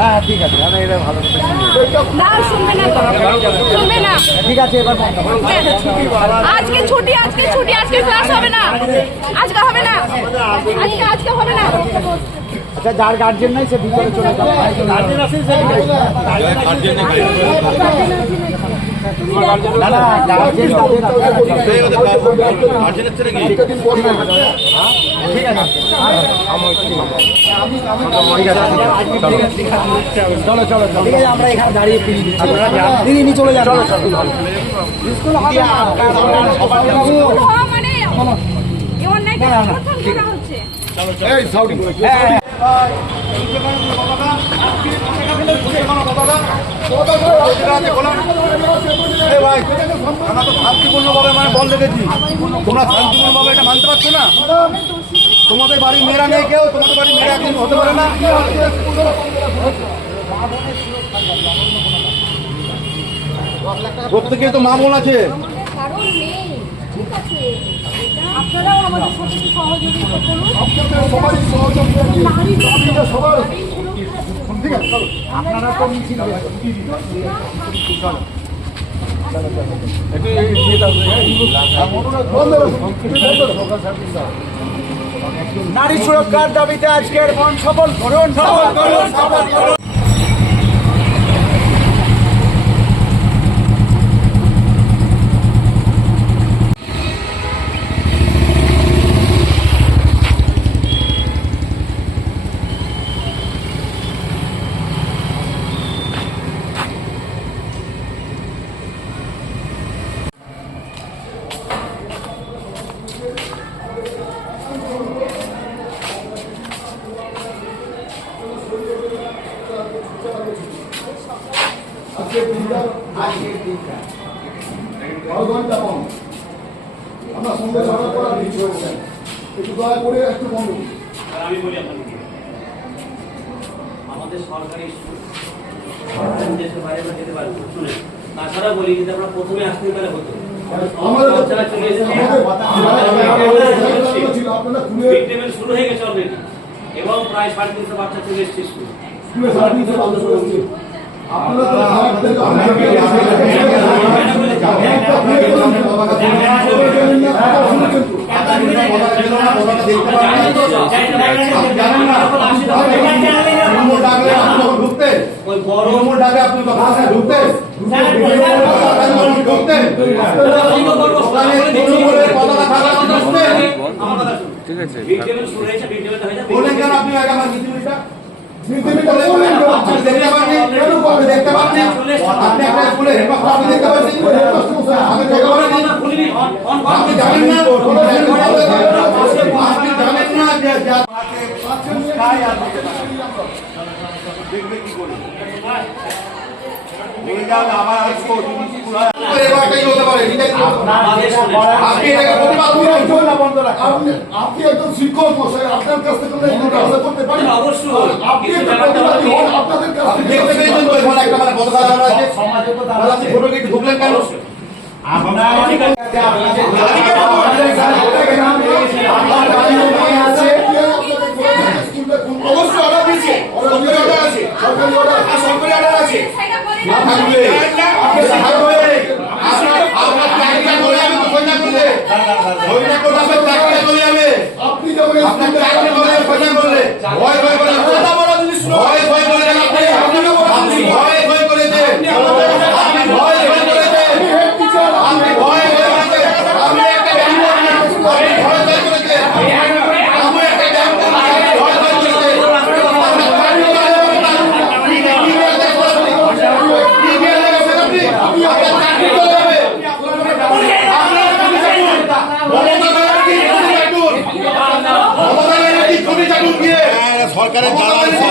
হ্যাঁ ঠিক আছে। আমি এটা ভালো না শুনবে না শুনবে না। ঠিক আছে এবার। আজকে ছুটি আজকে ছুটি আজকে ক্লাস হবে না। আজকে হবে না। আজকে আজকে হবে না। আচ্ছা যার গার্জেন নাই সে ভিতরে চলে যাবে। গার্জেন আছে চলো চলো চলো আমরা এখানে দাঁড়িয়ে দিদি নি চলে যান চলো চলো মানে এই অন্যায়কে শান্তিপূর্ণভাবে তোমরা এটা মানতে পারছ না তোমাদের বাড়ি মেয়েরা নেই কেউ তোমাদের বাড়ি মেয়েরা একদিন হতে পারে না প্রত্যেকে তো মা বোন আছে আপনারাও আমাদের সহযোগিতা করুন নারী আপনারা তো মিছিল নারী সুরক্ষার দাবিতে আজকের মন সফল করুন। কম আমরা সন্ধ্যে ছটার পর আর কিছু হয়েছে একটু দয়া করে একটু বন্ধ। আমি বলি আপনাকে আমাদের সরকারি দেশের বাইরে আমরা যেতে পারব শুনে। তাছাড়া বলি যদি আমরা প্রথমে আসতে পারে হতো। আমাদের বাচ্চারা চলে এসেছে আমাদের ছিল। আপনারা খুলে মিড ডে মিল শুরু হয়ে গেছে অলরেডি এবং প্রায় সাড়ে তিনশো বাচ্চা চলে এসেছে স্কুল। কথা আপনি ঢুকতেন ঢুকতেন ঢুকতেন ঢুকতেন কথা হয়ে যাবে বললেন কেন আপনি আগে আমার নীতিমিলটা নীতিবিটা বললেন কেন? আপনি দেখতে পাননি আপনি একটা স্কুলে আপনি দেখতে পারেননি খুলিনি অন অন আপনি জানেন না আপনি জানেন না, যে দেখবে কি করে? নিয়ে যান এবারটাই হতে পারে আপনি এটাকে প্রতিবাদ করুন আপনি- একজন শিক্ষক মশাই আপনার কাছ থেকে আমরা আশা করতে পারি? অবশ্যই। আপনি একটা প্রতিবাদী হন, আপনাদের কাছ থেকে। একটা মানে পতাকা লাগানো আছে। সমাজে তো তাহলে আপনি ফটো ঢুকলেন কেন? আপনার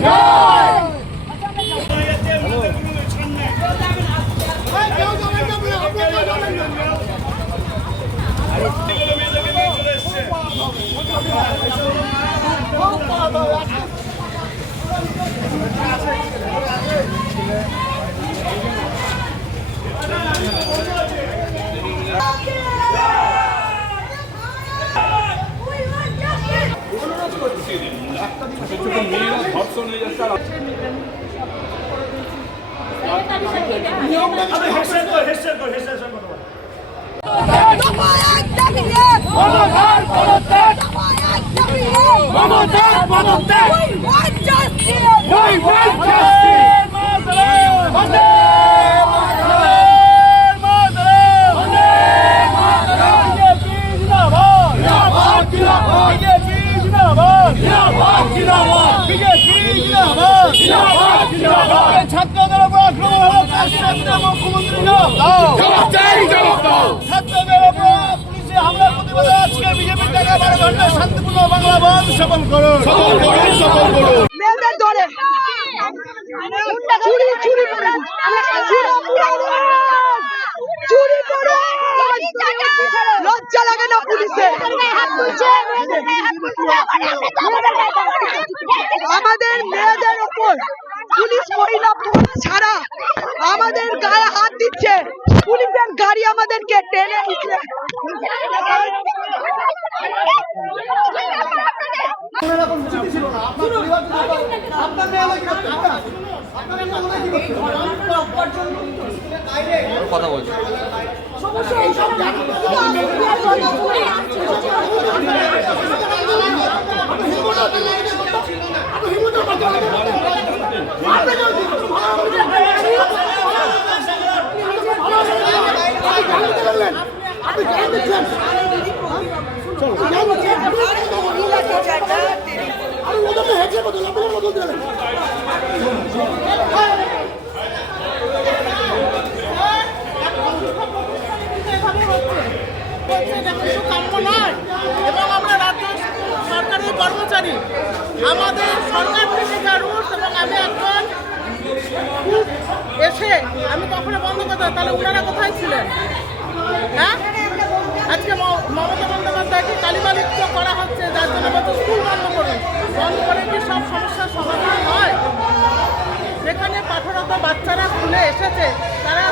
Yeah. Mamadan, Mamadan! We want justice! We justice! ছাত্রদের উপর আক্রমণ কাশ্মীরের মুখ্যমন্ত্রী ছাত্রদের উপর পুলিশে হামলার প্রতিবাদে আজকে বিজেপির টাকা বারো ঘন্টায় শান্তিপূর্ণ বাংলা বন্ধ। সফল করুন সফল করুন সফল করুন। চুরি চুরি চুরি চুরি করে লজ্জা লাগে না পুলিশে। আমাদের মেয়েদের ওপর পুলিশ মহিলা পুলিশ ছাড়া আমাদের গায়ে হাত দিচ্ছে। পুলিশের গাড়ি আমাদেরকে টেনে নিচ্ছে। না আপনার পরিবার যদি আপনার- আপনার মেয়ে হলে কি করতেন হ্যাঁ? আপনার মেয়ে হলে কি করতেন এটা কিন্তু কাম্য নয় এবং আমরা রাজ্য সরকারি কর্মচারী আমাদের সরকার থেকে যা রুলস এবং আমি একজন এসে আমি কখনো বন্ধ করতাম তাহলে ওনারা কোথায় ছিলেন? হ্যাঁ? আজকে ম- মমতা বন্দ্যোপাধ্যায়কে কালিমালিপ্ত করা হচ্ছে যার জন্য বলছে স্কুল বন্ধ করুন। বন্ধ করে কি সব সমস্যার সমাধান হয়? যেখানে পাঠরত বাচ্চারা স্কুলে এসেছে তারা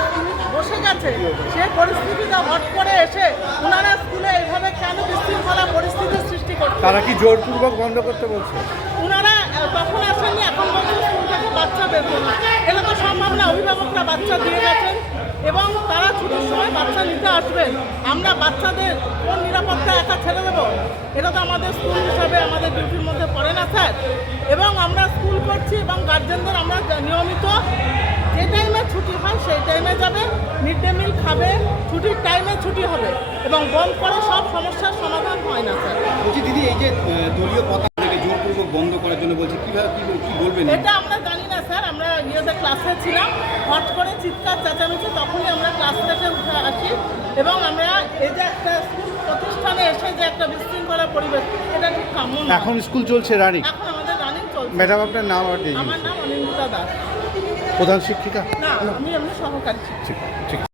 বসে গেছে। সে পরিস্থিতিটা হট করে এসে ওনারা স্কুলে এইভাবে কেন বিশৃঙ্খলা পরিস্থিতির সৃষ্টি করছে? তারা কি জোরপূর্বক বন্ধ করতে বলছে? ওনারা আহ, তখন আসেননি এখন বলছেন স্কুল থেকে বাচ্চা বের করুন এটা তো সম্ভব না অভিভাবকরা বাচ্চা দিয়ে গেছেন এবং তারা ছুটির সময় বাচ্চা নিতে আসবেন আমরা বাচ্চাদের কোন নিরাপত্তা একা ছেড়ে দেবো? এটা তো আমাদের স্কুল হিসাবে আমাদের ডিউটির মধ্যে পড়ে না স্যার। এবং আমরা স্কুল করছি এবং গার্জেনদের আমরা নিয়মিত যে টাইমে ছুটি হয় সেই টাইমে যাবে মিড ডে মিল খাবে ছুটির টাইমে ছুটি হবে এবং বন্ধ করে সব সমস্যার সমাধান হয় না স্যার। বলছি দিদি এই যে দলীয় পতাকা জোরপূর্বক বন্ধ করার জন্য বলছে কীভাবে কি বলবেন? এটা আমরা জানি ইয়েতে ক্লাসে ছিলাম। হট করে চিৎকার চেঁচামেচি তখনই আমরা ক্লাস থেকে উঠে আসি এবং আমরা এই যে একটা স্কুল প্রতিষ্ঠানে এসে যে একটা বিশৃঙ্খলা পরিবেশ এটা খুব কাম্য এখন স্কুল চলছে রানিং। এখন আমাদের রানিং চলছে। ম্যাডাম আপনার নাম। আমার নাম অনিন্দিতা দাস। প্রধান শিক্ষিকা? না আমি এমনি সহকারী শিক্ষক।